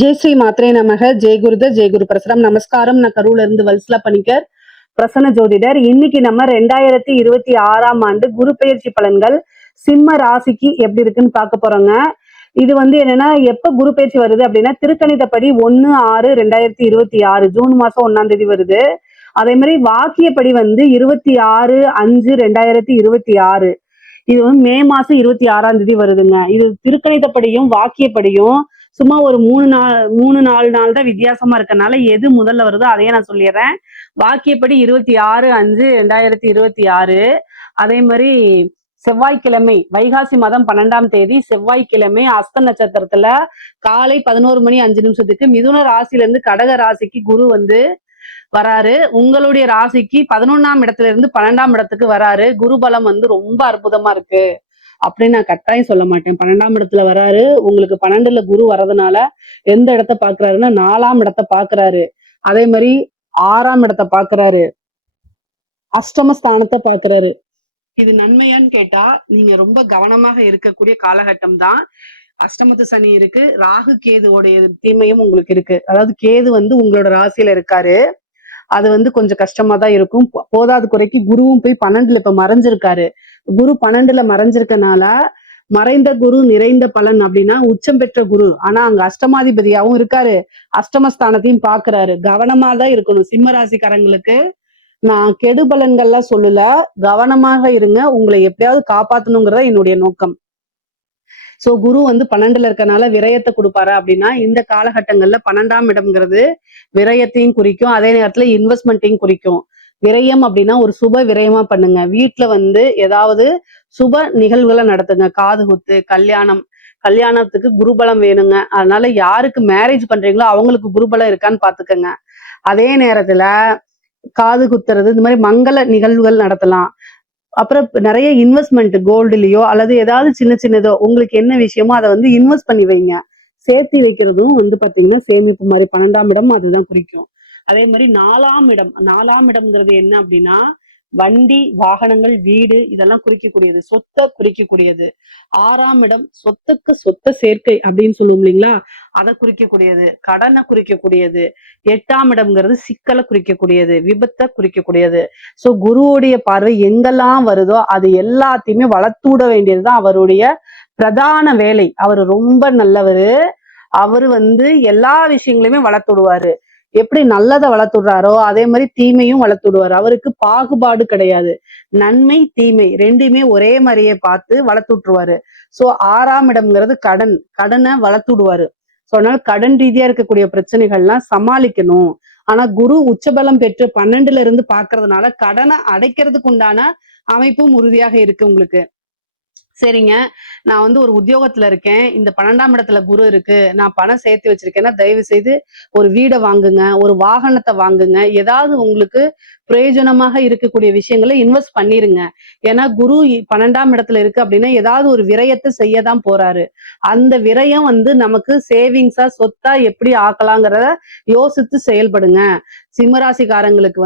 ஜெய் ஸ்ரீ மாத்ரே நமக. ஜெய் குருத ஜெய் குரு பிரசரம். நமஸ்காரம். நான் கரூர்ல இருந்து வல்சலா பணிக்கர், பிரசன்ன ஜோதிடர். இன்னைக்கு நம்ம 2026ஆம் ஆண்டு குரு பெயர்ச்சி பலன்கள் சிம்ம ராசிக்கு எப்படி இருக்குன்னு பார்க்க போறோங்க. இது என்னன்னா, எப்ப குரு பெயர்ச்சி வருது அப்படின்னா, திருக்கணிதப்படி 1/6/2026 ஜூன் மாசம் 1ஆம் தேதி வருது. அதே மாதிரி வாக்கியப்படி 26/5/2026. இது மே மாசம் 26ஆம் தேதி வருதுங்க. இது திருக்கணிதப்படியும் வாக்கியப்படியும் சும்மா ஒரு 3-4 நாள் தான் வித்தியாசமா இருக்கனால எது முதல்ல வருதோ அதையே நான் சொல்லிடுறேன். வாக்கியப்படி 26/5/2026. அதே மாதிரி செவ்வாய்க்கிழமை வைகாசி மாதம் 12ஆம் தேதி செவ்வாய்க்கிழமை அஸ்த நட்சத்திரத்துல காலை 11:05 மிதுன ராசியில இருந்து கடக ராசிக்கு குரு வராரு. உங்களுடைய ராசிக்கு 11ஆம் இடத்துல இருந்து 12ஆம் இடத்துக்கு வராரு. குரு பலம் ரொம்ப அற்புதமா இருக்கு அப்படின்னு நான் கட்டாயம் சொல்ல மாட்டேன். 12ஆம் இடத்துல வராரு. உங்களுக்கு 12ல குரு வர்றதுனால எந்த இடத்த பாக்குறாருன்னா 4ஆம் இடத்த பாக்குறாரு. அதே மாதிரி 6ஆம் இடத்த பாக்குறாரு. அஷ்டமஸ்தானத்தை பாக்குறாரு. இது நன்மையான்னு கேட்டா நீங்க ரொம்ப கவனமாக இருக்கக்கூடிய காலகட்டம் தான். அஷ்டமத்து சனி இருக்கு, ராகு கேதுவோடைய தீமையும் உங்களுக்கு இருக்கு. அதாவது கேது உங்களோட ராசியில இருக்காரு. அது கொஞ்சம் கஷ்டமா தான் இருக்கும். போதாத குறைக்கு குருவும் போய் 12ல இப்ப மறைஞ்சிருக்காரு. குரு 12ல மறைஞ்சிருக்கனால மறைந்த குரு நிறைந்த பலன் அப்படின்னா உச்சம் பெற்ற குரு. ஆனா அங்க அஷ்டமாதிபதியாவும் இருக்காரு, அஷ்டமஸ்தானத்தையும் பாக்குறாரு. கவனமா தான் இருக்கணும். சிம்ம ராசிக்காரங்களுக்கு நான் கெடு பலன்கள்லாம் சொல்லல, கவனமாக இருங்க. உங்களை எப்படியாவது காப்பாத்தணுங்கிறத என்னுடைய நோக்கம். சோ குரு 12ல இருக்கனால விரயத்தை கொடுப்பாரு அப்படின்னா, இந்த காலகட்டங்கள்ல 12ஆம் இடம்ங்கிறது விரயத்தையும் குறிக்கும், அதே நேரத்துல இன்வெஸ்ட்மெண்ட்டையும் குறிக்கும். விரயம் அப்படின்னா ஒரு சுப விரயமா பண்ணுங்க. வீட்டுல ஏதாவது சுப நிகழ்வுகளை நடத்துங்க. காது குத்து, கல்யாணத்துக்கு குருபலம் வேணுங்க. அதனால யாருக்கு மேரேஜ் பண்றீங்களோ அவங்களுக்கு குருபலம் இருக்கான்னு பாத்துக்கோங்க. அதே நேரத்துல காது குத்துறது, இந்த மாதிரி மங்கள நிகழ்வுகள் நடத்தலாம். அப்புறம் நிறைய இன்வெஸ்ட்மெண்ட் கோல்டுலயோ அல்லது ஏதாவது சின்னதோ உங்களுக்கு என்ன விஷயமோ அதை இன்வெஸ்ட் பண்ணி வைங்க. சேர்த்து வைக்கிறதும் பாத்தீங்கன்னா சேமிப்பு மாதிரி 12ஆம் இடம் அதுதான் குறிக்கும். அதே மாதிரி 4ஆம் இடம்ங்கிறது என்ன அப்படின்னா வண்டி, வாகனங்கள், வீடு இதெல்லாம் குறிக்கக்கூடியது, சொத்தை குறிக்கக்கூடியது. 6ஆம் இடம் சொத்த சேர்க்கை அப்படின்னு சொல்லுவோம் இல்லைங்களா, அதை குறிக்கக்கூடியது, கடனை குறிக்கக்கூடியது. 8ஆம் இடம்ங்கிறது சிக்கலை குறிக்கக்கூடியது, விபத்தை குறிக்கக்கூடியது. சோ குருவுடைய பார்வை எங்கெல்லாம் வருதோ அது எல்லாத்தையுமே வளர்த்து விட வேண்டியதுதான் அவருடைய பிரதான வேலை. அவர் ரொம்ப நல்லவரு. அவரு எல்லா விஷயங்களையுமே வளர்த்து விடுவாரு. எப்படி நல்லதை வளர்த்துடுறாரோ அதே மாதிரி தீமையும் வளர்த்துடுவாரு. அவருக்கு பாகுபாடு கிடையாது. நன்மை தீமை ரெண்டுமே ஒரே மாதிரியே பார்த்து வளர்த்து விட்டுருவாரு. சோ 6ஆம் இடம்ங்கிறது கடனை வளர்த்து விடுவாரு. சோ அதனால கடன் ரீதியா இருக்கக்கூடிய பிரச்சனைகள்லாம் சமாளிக்கணும். ஆனா குரு உச்சபலம் பெற்று 12ல இருந்து பாக்குறதுனால கடனை அடைக்கிறதுக்கு உண்டான அமைப்பும் உறுதியாக இருக்கு உங்களுக்கு. சரிங்க, நான் ஒரு உத்தியோகத்துல இருக்கேன், இந்த 12ஆம் இடத்துல குரு இருக்கு, நான் பணம் சேர்த்து வச்சிருக்கேன்னா தயவு செய்து ஒரு வீடை வாங்குங்க, ஒரு வாகனத்தை வாங்குங்க. ஏதாவது உங்களுக்கு பிரயோஜனமாக இருக்கக்கூடிய விஷயங்களை இன்வெஸ்ட் பண்ணிருங்க. ஏன்னா குரு 12ஆம் இடத்துல இருக்கு அப்படின்னா ஏதாவது ஒரு விரயத்தை செய்யதான் போறாரு. அந்த விரயம் நமக்கு சேவிங்ஸா சொத்தா எப்படி ஆக்கலாங்கிறத யோசித்து செயல்படுங்க. சிம்மராசிக்காரங்களுக்கு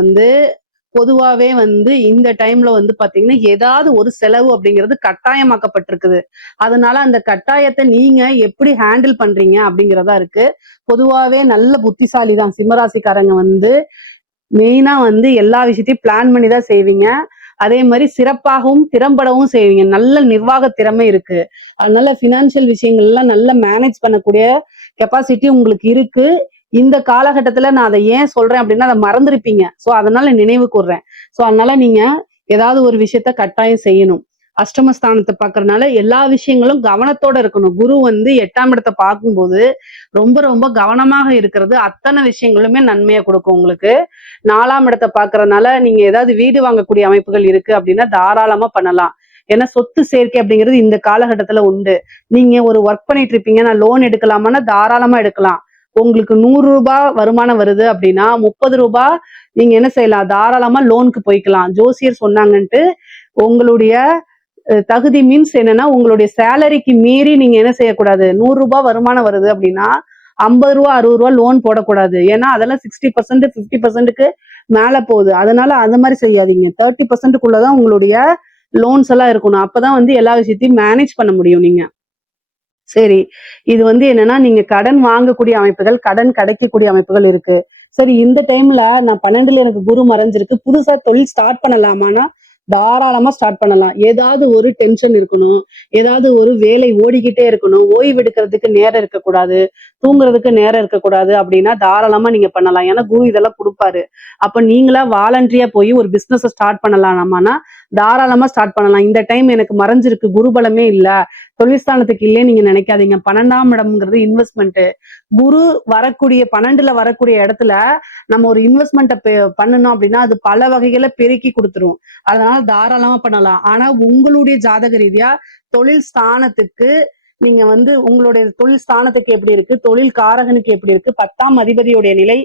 பொதுவாவே இந்த டைம்ல பாத்தீங்கன்னா ஏதாவது ஒரு செலவு அப்படிங்கிறது கட்டாயமாக்கப்பட்டிருக்குது. அதனால அந்த கட்டாயத்தை நீங்க எப்படி ஹேண்டில் பண்றீங்க அப்படிங்கிறதா இருக்கு. பொதுவாவே நல்ல புத்திசாலி தான் சிம்மராசிக்காரங்க. மெயினா எல்லா விஷயத்தையும் பிளான் பண்ணி தான் செய்வீங்க. அதே மாதிரி சிறப்பாகவும் திறம்படவும் செய்வீங்க. நல்ல நிர்வாக திறமை இருக்கு. அதனால பினான்சியல் விஷயங்கள் எல்லாம் நல்லா மேனேஜ் பண்ணக்கூடிய கெப்பாசிட்டி உங்களுக்கு இருக்கு. இந்த காலகட்டத்துல நான் அதை ஏன் சொல்றேன் அப்படின்னா அதை மறந்துருப்பீங்க. சோ அதனால நினைவு கூர்றேன். சோ அதனால நீங்க ஏதாவது ஒரு விஷயத்த கட்டாயம் செய்யணும். அஷ்டமஸ்தானத்தை பாக்குறதுனால எல்லா விஷயங்களும் கவனத்தோட இருக்கணும். குரு 8ஆம் இடத்தை பார்க்கும்போது ரொம்ப ரொம்ப கவனமாக இருக்கிறது அத்தனை விஷயங்களுமே நன்மையை கொடுக்கும் உங்களுக்கு. 4ஆம் இடத்தை பாக்குறதுனால நீங்க ஏதாவது வீடு வாங்கக்கூடிய அமைப்புகள் இருக்கு அப்படின்னா தாராளமா பண்ணலாம். ஏன்னா சொத்து சேர்க்கை அப்படிங்கிறது இந்த காலகட்டத்துல உண்டு. நீங்க ஒரு ஒர்க் பண்ணிட்டு இருப்பீங்க, நான் லோன் எடுக்கலாமான்னா தாராளமா எடுக்கலாம். உங்களுக்கு 100 ரூபாய் வருமானம் வருது அப்படின்னா 30 ரூபாய் நீங்க என்ன செய்யலாம், தாராளமா லோனுக்கு போய்க்கலாம். ஜோசியர் சொன்னாங்கன்ட்டு உங்களுடைய தகுதி மீன்ஸ் என்னன்னா உங்களுடைய சேலரிக்கு மீறி நீங்க என்ன செய்யக்கூடாது. 100 ரூபாய் வருமானம் வருது அப்படின்னா 50 ரூபா 60 ரூபா லோன் போடக்கூடாது. ஏன்னா அதெல்லாம் 60% 50%க்கு மேல போகுது. அதனால அந்த மாதிரி செய்யாதீங்க. 30%க்குள்ளதான் உங்களுடைய லோன்ஸ் எல்லாம் இருக்கணும். அப்பதான் எல்லா விஷயத்தையும் மேனேஜ் பண்ண முடியும் நீங்க. சரி. இது வந்து என்னன்னா, நீங்க கடன் வாங்கக்கூடிய அமைப்புகள், கடன் கிடைக்கக்கூடிய அமைப்புகள் இருக்கு. சரி, இந்த டைம்ல நான் 12ல எனக்கு குரு மறைஞ்சிருக்கு. புதுசா தொழில் ஸ்டார்ட் பண்ணலாமான்னா, தாராளமா ஸ்டார்ட் பண்ணலாம். ஏதாவது ஒரு டென்ஷன் இருக்கணும். ஏதாவது ஒரு வேலை ஓடிக்கிட்டே இருக்கணும். ஓய்வு எடுக்கிறதுக்கு நேரம் இருக்கக்கூடாது. தூங்குறதுக்கு நேரம் இருக்கக்கூடாது அப்படின்னா, தாராளமா நீங்க பண்ணலாம். ஏன்னா குரு இதெல்லாம் குடுப்பாரு. அப்ப நீங்களா வாலண்டரியா போய் ஒரு பிசினஸ ஸ்டார்ட் பண்ணலாமான்னா, தாராளமா ஸ்டார்ட் பண்ணலாம். இந்த டைம் எனக்கு மறைஞ்சிருக்கு. குரு பலமே இல்ல. தொழில் ஸ்தானத்துக்கு இல்லைன்னு நீங்க நினைக்காதீங்க. 12ஆம் இடம்ங்கிறது இன்வெஸ்ட்மெண்ட். குரு வரக்கூடிய 12ல வரக்கூடிய இடத்துல நம்ம ஒரு இன்வெஸ்ட்மெண்ட்ட பண்ணணும் அப்படின்னா, அது பல வகைகள பெருக்கி குடுத்துரும். அதனால தாராளமா பண்ணலாம். ஆனா உங்களுடைய ஜாதக ரீதியா தொழில் ஸ்தானத்துக்கு நீங்க வந்து உங்களுடைய தொழில் ஸ்தானத்துக்கு எப்படி இருக்கு? தொழில் காரகனுக்கு எப்படி இருக்கு? 10ஆம் அதிபதியுடைய நிலை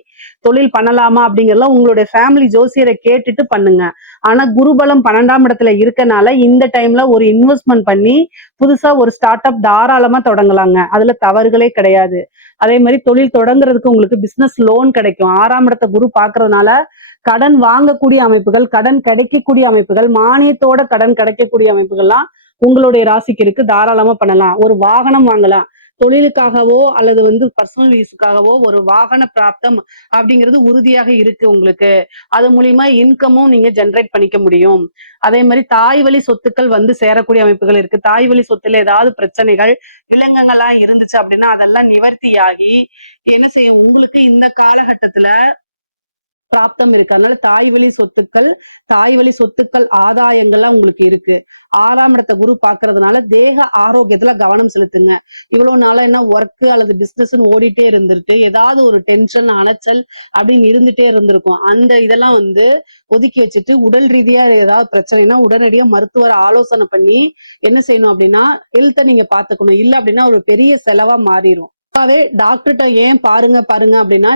தொழில் பண்ணலாமா? அப்படிங்கிறதெல்லாம் உங்களுடைய ஃபேமிலி ஜோசியரை கேட்டுட்டு பண்ணுங்க. ஆனா குருபலம் 12ஆம் இடத்துல இருக்கனால இந்த டைம்ல ஒரு இன்வெஸ்ட்மென்ட் பண்ணி புதுசா ஒரு ஸ்டார்ட் அப் தாராளமா தொடங்கலாங்க. அதுல தவறுகளே கிடையாது. அதே மாதிரி தொழில் தொடங்குறதுக்கு உங்களுக்கு பிசினஸ் லோன் கிடைக்கும். 6ஆம் இடத்த குரு பார்க்கறதுனால கடன் வாங்கக்கூடிய அமைப்புகள், கடன் கிடைக்கக்கூடிய அமைப்புகள், மானியத்தோட கடன் கிடைக்கக்கூடிய அமைப்புகள்லாம் உங்களுடைய ராசிக்கு இருக்கு. தாராளமா பண்ணலாம். ஒரு வாகனம் வாங்கலாம். தொழிலுக்காகவோ அல்லது வந்து பர்சனல் யூஸுக்காகவோ ஒரு வாகன பிராப்தம் அப்படிங்கிறது உறுதியாக இருக்கு உங்களுக்கு. அது மூலியமா இன்கமும் நீங்க ஜெனரேட் பண்ணிக்க முடியும். அதே மாதிரி தாய் வழி சொத்துக்கள் வந்து சேரக்கூடிய அமைப்புகள் இருக்கு. தாய் வழி சொத்துல ஏதாவது பிரச்சனைகள், வில்லங்கங்களா இருந்துச்சு அப்படின்னா அதெல்லாம் நிவர்த்தியாகி என்ன செய்யும் உங்களுக்கு இந்த காலகட்டத்துல பிராப்தம் இருக்கு. அதனால தாய் வழி சொத்துக்கள் ஆதாயங்கள்லாம் உங்களுக்கு இருக்கு. 6ஆம் இடத்த குரு பாக்குறதுனால தேக ஆரோக்கியத்துல கவனம் செலுத்துங்க. இவ்வளவு நாளா என்ன ஒர்க் அல்லது பிசினஸ் ஓடிட்டே இருந்துட்டு ஏதாவது ஒரு டென்ஷன் அலைச்சல் அப்படின்னு இருந்துட்டே இருந்திருக்கும். அந்த இதெல்லாம் வந்து ஒதுக்கி வச்சுட்டு உடல் ரீதியா ஏதாவது பிரச்சனைனா உடனடியா மருத்துவரை ஆலோசனை பண்ணி என்ன செய்யணும் அப்படின்னா ஹெல்த்தை நீங்க பாத்துக்கணும். இல்ல அப்படின்னா ஒரு பெரிய செலவா மாறிடும். டாக்டர்கிட்ட ஏன் பாருங்க பாருங்க அப்படின்னா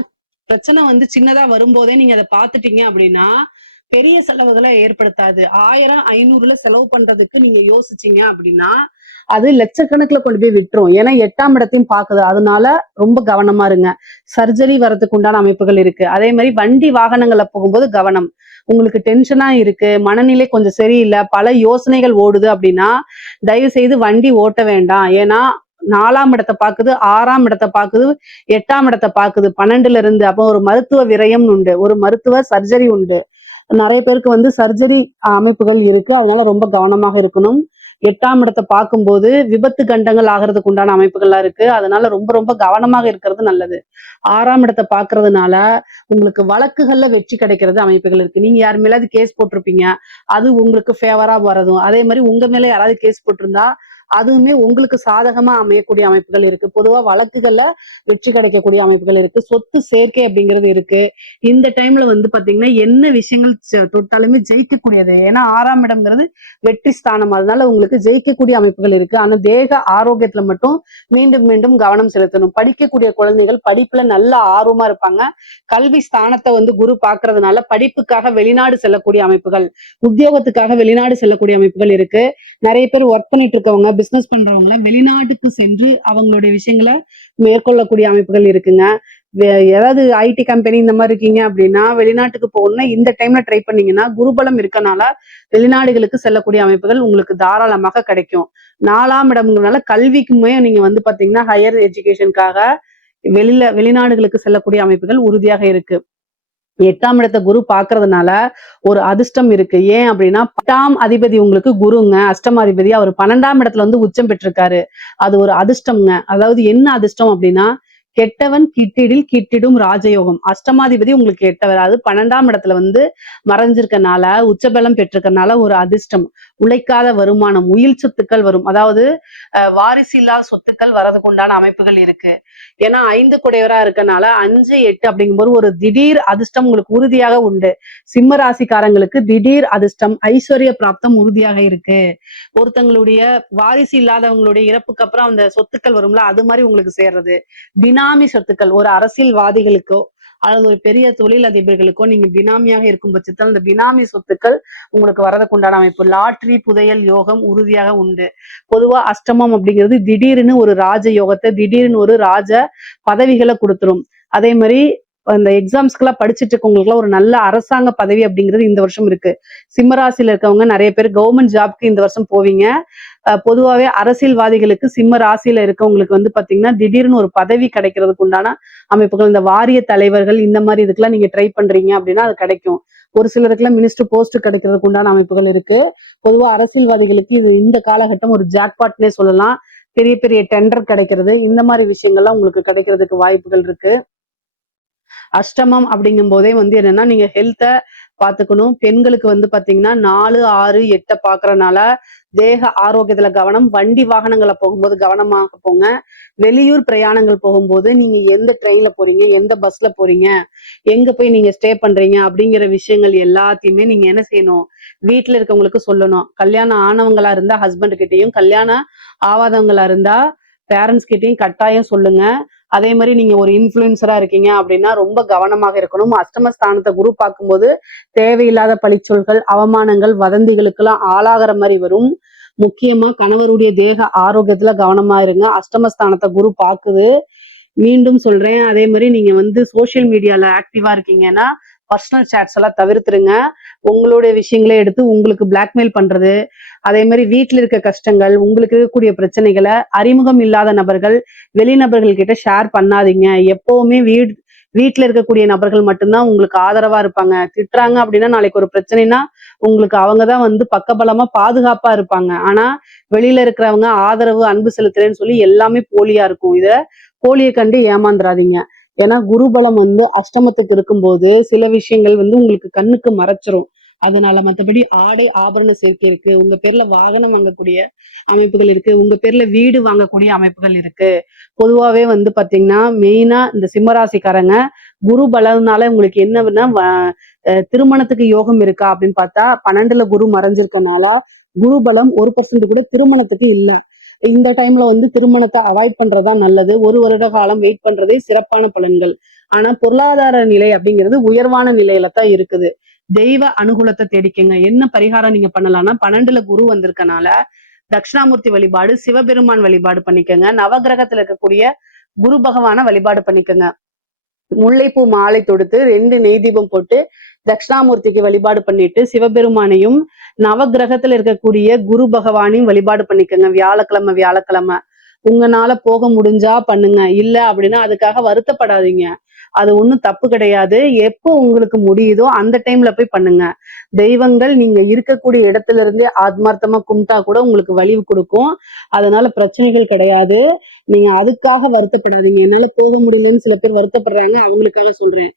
பிரச்சனை வந்து சின்னதா வரும்போதே நீங்க அதை பாத்துட்டீங்க அப்படின்னா பெரிய செலவுகளை ஏற்படுத்தாது. 1000 500ல செலவு பண்றதுக்கு நீங்க யோசிச்சீங்க அப்படின்னா அது லட்சக்கணக்குல கொண்டு போய் விட்டுரும். ஏன்னா 8ஆம் இடத்தையும் பாக்குது. அதனால ரொம்ப கவனமா இருங்க. சர்ஜரி வரதுக்கு உண்டான அமைப்புகள் இருக்கு. அதே மாதிரி வண்டி வாகனங்கள்ல போகும்போது கவனம். உங்களுக்கு டென்ஷனா இருக்கு, மனநிலை கொஞ்சம் சரியில்லை, பல யோசனைகள் ஓடுது அப்படின்னா தயவு செய்து வண்டி ஓட்ட வேண்டாம். ஏன்னா 4ஆம் இடத்தை பாக்குது, 6ஆம் இடத்தை பாக்குது, 8ஆம் இடத்தை பாக்குது 12ல இருந்து. அப்போ ஒரு மருத்துவ விரயம் உண்டு, ஒரு மருத்துவ சர்ஜரி உண்டு. நிறைய பேருக்கு வந்து சர்ஜரி அமைப்புகள் இருக்கு. அதனால ரொம்ப கவனமாக இருக்கணும். 8ஆம் இடத்தை பார்க்கும்போது விபத்து கண்டங்கள் ஆகிறதுக்கு உண்டான அமைப்புகள்லாம் இருக்கு. அதனால ரொம்ப ரொம்ப கவனமாக இருக்கிறது நல்லது. 6ஆம் இடத்தை பார்க்கறதுனால உங்களுக்கு வழக்குகள்ல வெற்றி கிடைக்கிறது அமைப்புகள் இருக்கு. நீங்க யார் மேலாவது கேஸ் போட்டிருப்பீங்க. அது உங்களுக்கு ஃபேவரா வரதும். அதே மாதிரி உங்க மேல யாராவது கேஸ் போட்டிருந்தா அதுவுமே உங்களுக்கு சாதகமா அமையக்கூடிய அமைப்புகள் இருக்கு. பொதுவா வழக்குகள்ல வெற்றி கிடைக்கக்கூடிய அமைப்புகள் இருக்கு. சொத்து சேர்க்கை அப்படிங்கிறது இருக்கு. இந்த டைம்ல வந்து பாத்தீங்கன்னா என்ன விஷயங்கள் தொட்டாலுமே ஜெயிக்கக்கூடியது. ஏன்னா 6ஆம் இடம்ங்கிறது வெற்றி ஸ்தானம். அதனால உங்களுக்கு ஜெயிக்கக்கூடிய அமைப்புகள் இருக்கு. ஆனா தேக ஆரோக்கியத்துல மட்டும் மீண்டும் மீண்டும் கவனம் செலுத்தணும். படிக்கக்கூடிய குழந்தைகள் படிப்புல நல்ல ஆர்வமா இருப்பாங்க. கல்வி ஸ்தானத்தை வந்து குரு பாக்குறதுனால படிப்புக்காக வெளிநாடு செல்லக்கூடிய அமைப்புகள், உத்தியோகத்துக்காக வெளிநாடு செல்லக்கூடிய அமைப்புகள் இருக்கு. நிறைய பேர் ஒர்க் பண்ணிட்டு இருக்கவங்க, பிசினஸ் பண்றவங்க வெளிநாட்டுக்கு சென்று அவங்களுடைய விஷயங்களை மேற்கொள்ளக்கூடிய அமைப்புகள் இருக்குங்க. ஏதாவது ஐடி கம்பெனி இந்த மாதிரி இருக்கீங்க அப்படின்னா வெளிநாட்டுக்கு போகணும்னா இந்த டைம்ல ட்ரை பண்ணீங்கன்னா குருபலம் இருக்கனால வெளிநாடுகளுக்கு செல்லக்கூடிய அமைப்புகள் உங்களுக்கு தாராளமாக கிடைக்கும். 4ஆம் இடம்ங்கிறதுனால கல்விக்குமே நீங்க வந்து பாத்தீங்கன்னா ஹையர் எஜுகேஷனுக்காக வெளிநாடுகளுக்கு செல்லக்கூடிய அமைப்புகள் உறுதியாக இருக்கு. 8ஆம் இடத்தை குரு பாக்குறதுனால ஒரு அதிர்ஷ்டம் இருக்கு. ஏன் அப்படின்னா 8ஆம் அதிபதி உங்களுக்கு குருங்க, அஷ்டமாதிபதி. அவர் 12ஆம் இடத்துல வந்து உச்சம் பெற்றிருக்காரு. அது ஒரு அதிர்ஷ்டம்ங்க. அதாவது என்ன அதிர்ஷ்டம் அப்படின்னா கெட்டவன் கிட்டிடில் கிட்டிடும் ராஜயோகம். அஷ்டமாதிபதி உங்களுக்கு கெட்டவர். அது 12ஆம் இடத்துல வந்து மறைஞ்சிருக்கனால உச்சபலம் பெற்றிருக்கனால ஒரு அதிர்ஷ்டம். உழைக்காத வருமானம், உயில் சொத்துக்கள் வரும். அதாவது வாரிசு இல்லாத சொத்துக்கள் வரதுக்கு உண்டான அமைப்புகள் இருக்கு. ஏன்னா 5 குடையவரா இருக்கனால 5, 8 அப்படிங்கும்போது ஒரு திடீர் அதிர்ஷ்டம் உங்களுக்கு உறுதியாக உண்டு. சிம்ம ராசிக்காரங்களுக்கு திடீர் அதிர்ஷ்டம், ஐஸ்வர்ய பிராப்தம் உறுதியாக இருக்கு. ஒருத்தங்களுடைய வாரிசு இல்லாதவங்களுடைய இறப்புக்கு அப்புறம் அந்த சொத்துக்கள் வரும்ல, அது மாதிரி உங்களுக்கு சேர்றது. பினாமி சொத்துக்கள் ஒரு அரசியல்வாதிகளுக்கோ அல்லது ஒரு பெரிய தொழில் அதிபர்களுக்கோ நீங்க பினாமியாக இருக்கும் பட்சத்தில் அந்த பினாமி சொத்துக்கள் உங்களுக்கு வரதுக்கு உண்டான அமைப்பு. லாட்ரி புதையல் யோகம் உறுதியாக உண்டு. பொதுவா அஷ்டமம் அப்படிங்கிறது திடீர்னு ஒரு ராஜ யோகத்தை, திடீர்னு ஒரு ராஜ பதவிகளை கொடுத்துரும். அதே மாதிரி அந்த எக்ஸாம்ஸ்க்கெல்லாம் படிச்சுட்டு இருக்கவங்களுக்குலாம் ஒரு நல்ல அரசாங்க பதவி அப்படிங்கிறது இந்த வருஷம் இருக்கு. சிம்மராசியில இருக்கவங்க நிறைய பேர் கவர்மெண்ட் ஜாப்க்கு இந்த வருஷம் போவீங்க. பொதுவாவே அரசியல்வாதிகளுக்கு சிம்ம ராசியில இருக்கவங்களுக்கு வந்து பாத்தீங்கன்னா திடீர்னு ஒரு பதவி கிடைக்கிறதுக்கு உண்டான அமைப்புகள், இந்த வாரிய தலைவர்கள் இந்த மாதிரி இதுக்கெல்லாம் நீங்க ட்ரை பண்றீங்க அப்படின்னா அது கிடைக்கும். ஒரு சிலருக்குலாம் மினிஸ்டர் போஸ்ட் கிடைக்கிறதுக்கு உண்டான அமைப்புகள் இருக்கு. பொதுவா அரசியல்வாதிகளுக்கு இது இந்த காலகட்டம் ஒரு ஜாக்பாட்னே சொல்லலாம். பெரிய பெரிய டெண்டர் கிடைக்கிறது இந்த மாதிரி விஷயங்கள்லாம் உங்களுக்கு கிடைக்கிறதுக்கு வாய்ப்புகள் இருக்கு. அஷ்டமம் அப்படிங்கும் போதே வந்து என்னன்னா நீங்க ஹெல்த்த பாத்துக்கணும். பெண்களுக்கு வந்து பாத்தீங்கன்னா 4, 6, 8 பாக்குறதுனால தேக ஆரோக்கியத்துல கவனம். வண்டி வாகனங்களை போகும்போது கவனமாக போங்க. வெளியூர் பிரயாணங்கள் போகும்போது நீங்க எந்த ட்ரெயின்ல போறீங்க, எந்த பஸ்ல போறீங்க, எங்க போய் நீங்க ஸ்டே பண்றீங்க அப்படிங்கிற விஷயங்கள் எல்லாத்தையுமே நீங்க என்ன செய்யணும், வீட்டுல இருக்கவங்களுக்கு சொல்லணும். கல்யாணம் ஆனவங்களா இருந்தா ஹஸ்பண்ட் கிட்டயும், கல்யாணம் ஆவாதவங்களா இருந்தா பேரண்ட்ஸ் கிட்டயும் கட்டாயம் சொல்லுங்க. அதே மாதிரி நீங்க ஒரு இன்ஃபுளுசரா இருக்கீங்க அப்படின்னா ரொம்ப கவனமாக இருக்கணும். அஷ்டமஸ்தானத்தை குரு பார்க்கும்போது தேவையில்லாத பழிச்சொல்கள், அவமானங்கள், வதந்திகளுக்கெல்லாம் ஆளாகிற மாதிரி வரும். முக்கியமா கணவருடைய தேக ஆரோக்கியத்துல கவனமா இருங்க. அஷ்டமஸ்தானத்தை குரு பாக்குது. மீண்டும் சொல்றேன், அதே மாதிரி நீங்க வந்து சோசியல் மீடியால ஆக்டிவா இருக்கீங்கன்னா பர்சனல் சாட்ஸ் எல்லாம் தவிர்த்துருங்க. உங்களுடைய விஷயங்களை எடுத்து உங்களுக்கு பிளாக்மெயில் பண்றது, அதே மாதிரி வீட்டுல இருக்க கஷ்டங்கள், உங்களுக்கு இருக்கக்கூடிய பிரச்சனைகளை அறிமுகம் இல்லாத நபர்கள், வெளிநபர்கள் கிட்ட ஷேர் பண்ணாதீங்க. எப்பவுமே வீட்டுல இருக்கக்கூடிய நபர்கள் மட்டும்தான் உங்களுக்கு ஆதரவா இருப்பாங்க. திட்டுறாங்க அப்படின்னா நாளைக்கு ஒரு பிரச்சனைனா உங்களுக்கு அவங்கதான் வந்து பக்கபலமா பாதுகாப்பா இருப்பாங்க. ஆனா வெளியில இருக்கிறவங்க ஆதரவு அன்பு செலுத்துறேன்னு சொல்லி எல்லாமே போலியா இருக்கும். இத போலியை கண்டு ஏமாந்துராதீங்க. ஏன்னா குருபலம் வந்து அஷ்டமத்துக்கு இருக்கும்போது சில விஷயங்கள் வந்து உங்களுக்கு கண்ணுக்கு மறைச்சிரும். அதனால மத்தபடி ஆடை ஆபரண சேர்க்கை இருக்கு, உங்க பேர்ல வாகனம் வாங்கக்கூடிய அமைப்புகள் இருக்கு, உங்க பேர்ல வீடு வாங்கக்கூடிய அமைப்புகள் இருக்கு. பொதுவாவே வந்து பாத்தீங்கன்னா மெயினா இந்த சிம்மராசிக்காரங்க குரு பலனால உங்களுக்கு என்னன்னா திருமணத்துக்கு யோகம் இருக்கா அப்படின்னு பார்த்தா 12ல குரு மறைஞ்சிருக்கனால குரு பலம் 1% கூட திருமணத்துக்கு இல்ல. இந்த டைம்ல வந்து திருமணத்தை அவாய்ட் பண்றதா நல்லது. 1 வருட காலம் வெயிட் பண்றதே சிறப்பான பலன்கள். ஆனா பொருளாதார நிலை அப்படிங்கிறது உயர்வான நிலையில தான் இருக்குது. தெய்வ அனுகூலத்தை தேடிக்கங்க. என்ன பரிகாரம் நீங்க பண்ணலாம்னா 12ல குரு வந்திருக்கனால தட்சிணாமூர்த்தி வழிபாடு, சிவபெருமான் வழிபாடு பண்ணிக்கங்க. நவகிரகத்துல இருக்கக்கூடிய குரு பகவான வழிபாடு பண்ணிக்கங்க. முல்லைப்பூ மாலை தொடுத்து 2 நெய் தீபம் போட்டு தட்சிணாமூர்த்திக்கு வழிபாடு பண்ணிட்டு சிவபெருமானையும் நவகிரகத்துல இருக்கக்கூடிய குரு பகவானையும் வழிபாடு பண்ணிக்கங்க. வியாழக்கிழமை வியாழக்கிழமை உங்களால போக முடிஞ்சா பண்ணுங்க. இல்ல அப்படின்னா அதுக்காக வருத்தப்படாதீங்க. அது ஒண்ணும் தப்பு கிடையாது. எப்போ உங்களுக்கு முடியுதோ அந்த டைம்ல போய் பண்ணுங்க. தெய்வங்கள் நீங்க இருக்கக்கூடிய இடத்துல இருந்தே ஆத்மார்த்தமா கும்பிட்டா கூட உங்களுக்கு வலிவு கொடுக்கும். அதனால பிரச்சனைகள் கிடையாது. நீங்க அதுக்காக வருத்தப்படாதீங்க. என்னால போக முடியலன்னு சில பேர் வருத்தப்படுறாங்க, அவங்களுக்காக சொல்றேன்.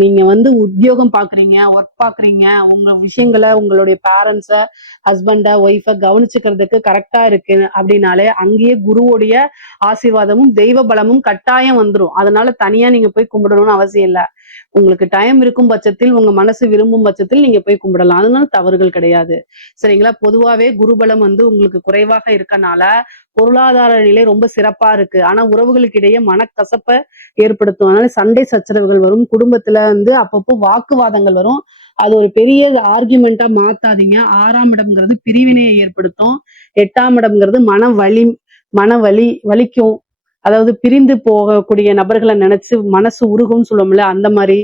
நீங்க வந்து உத்தியோகம் பாக்குறீங்க, ஒர்க் பாக்குறீங்க, உங்க விஷயங்களை உங்களுடைய பேரண்ட்ஸ, ஹஸ்பண்ட, ஒய்ஃப கவனிச்சுக்கிறதுக்கு கரெக்டா இருக்கு அப்படின்னாலே அங்கேயே குருவுடைய ஆசீர்வாதமும் தெய்வ பலமும் கட்டாயம் வந்துரும். அதனால தனியா நீங்க போய் கும்பிடணும்னு அவசியம் இல்ல. உங்களுக்கு டைம் இருக்கும் பட்சத்தில், உங்க மனசு விரும்பும் பட்சத்தில் நீங்க போய் கும்பிடலாம். அதனால தவறுகள் கிடையாது. சரிங்களா? பொதுவாவே குருபலம் வந்து உங்களுக்கு குறைவாக இருக்கனால பொருளாதார நிலை ரொம்ப சிறப்பா இருக்கு. ஆனா உறவுகளுக்கு இடையே மனக்கசப்ப ஏற்படுத்தும். அதனால சண்டை சச்சரவுகள் வரும். குடும்பத்துல வந்து அப்பப்போ வாக்குவாதங்கள் வரும். அது ஒரு பெரிய ஆர்கியூமெண்டா மாத்தாதீங்க. 6ஆம் இடம்ங்கிறது பிரிவினையை ஏற்படுத்தும். 8ஆம் இடம்ங்கிறது மன வலி வலிக்கும். அதாவது பிரிந்து போகக்கூடிய நபர்களை நினைச்சு மனசு உருகும்னு சொல்லுவோம்ல, அந்த மாதிரி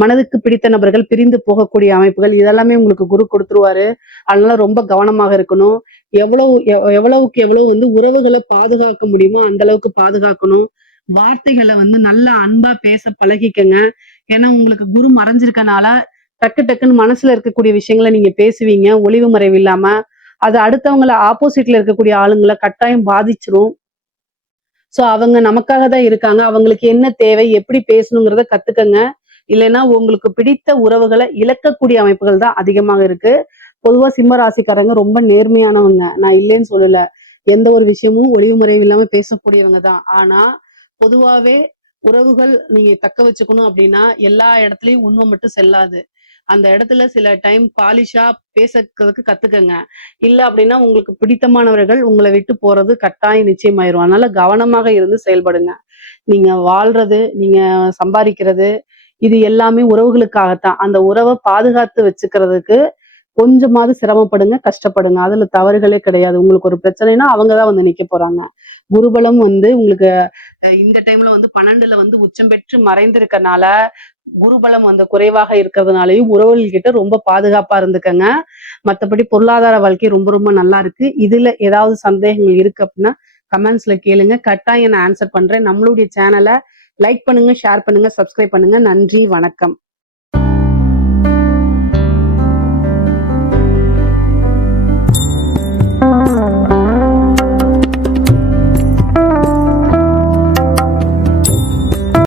மனதுக்கு பிடித்த நபர்கள் பிரிந்து போகக்கூடிய அமைப்புகள் இதெல்லாமே உங்களுக்கு குரு கொடுத்துருவாரு. அதனால ரொம்ப கவனமாக இருக்கணும். எவ்வளவுக்கு எவ்வளவு வந்து உறவுகளை பாதுகாக்க முடியுமோ அந்த அளவுக்கு பாதுகாக்கணும். வார்த்தைகளை வந்து நல்ல அன்பா பேச பழகிக்கங்க. ஏன்னா உங்களுக்கு குரு மறைஞ்சிருக்கனால டக்கு டக்குன்னு மனசுல இருக்கக்கூடிய விஷயங்களை நீங்க பேசுவீங்க, ஒளிவு மறைவு இல்லாம. அது அடுத்தவங்களை ஆப்போசிட்ல இருக்கக்கூடிய ஆளுங்களை கட்டாயம் பாதிச்சிரும். சோ அவங்க நமக்காக தான் இருக்காங்க. அவங்களுக்கு என்ன தேவை, எப்படி பேசணுங்கிறத கத்துக்கங்க. இல்லைன்னா உங்களுக்கு பிடித்த உறவுகளை இழக்கக்கூடிய அமைப்புகள் தான் அதிகமாக இருக்கு. பொதுவா சிம்ம ராசிக்காரங்க ரொம்ப நேர்மையானவங்க. நான் இல்லைன்னு சொல்லல. எந்த ஒரு விஷயமும் ஒளிவு மறைவு இல்லாம பேசக்கூடியவங்க தான். ஆனா பொதுவாவே உறவுகள் நீங்க தக்க வச்சுக்கணும் அப்படின்னா எல்லா இடத்துலயும் உண்மை மட்டும் செல்லாது. அந்த இடத்துல சில டைம் பாலிஷா பேசுறதுக்கு கத்துக்கங்க. இல்ல அப்படின்னா உங்களுக்கு பிடித்தமானவர்கள் உங்களை விட்டு போறது கட்டாயம் நிச்சயமாயிரும். அதனால கவனமாக இருந்து செயல்படுங்க. நீங்க வாழ்றது, நீங்க சம்பாதிக்கிறது, இது எல்லாமே உறவுகளுக்காகத்தான். அந்த உறவை பாதுகாத்து வச்சுக்கிறதுக்கு கொஞ்சமாவது சிரமப்படுங்க, கஷ்டப்படுங்க. அதுல தவறுகளே கிடையாது. உங்களுக்கு ஒரு பிரச்சனைனா அவங்கதான் வந்து நிக்க போறாங்க. குருபலம் வந்து உங்களுக்கு இந்த டைம்ல வந்து 12ல வந்து உச்சம் பெற்று மறைந்திருக்கனால குருபலம் அந்த குறைவாக இருக்கிறதுனாலயும் உறவுகள் கிட்ட ரொம்ப பாதுகாப்பா இருந்துக்கங்க. மத்தபடி பொருளாதார வாழ்க்கை ரொம்ப ரொம்ப நல்லா இருக்கு. இதுல ஏதாவது சந்தேகங்கள் இருக்கு அப்படின்னா கமெண்ட்ஸ்ல கேளுங்க. கட்டாயம் நான் ஆன்சர் பண்றேன். நம்மளுடைய சேனலை லைக் பண்ணுங்க, ஷேர் பண்ணுங்க, சப்ஸ்கிரைப் பண்ணுங்க. நன்றி, வணக்கம்.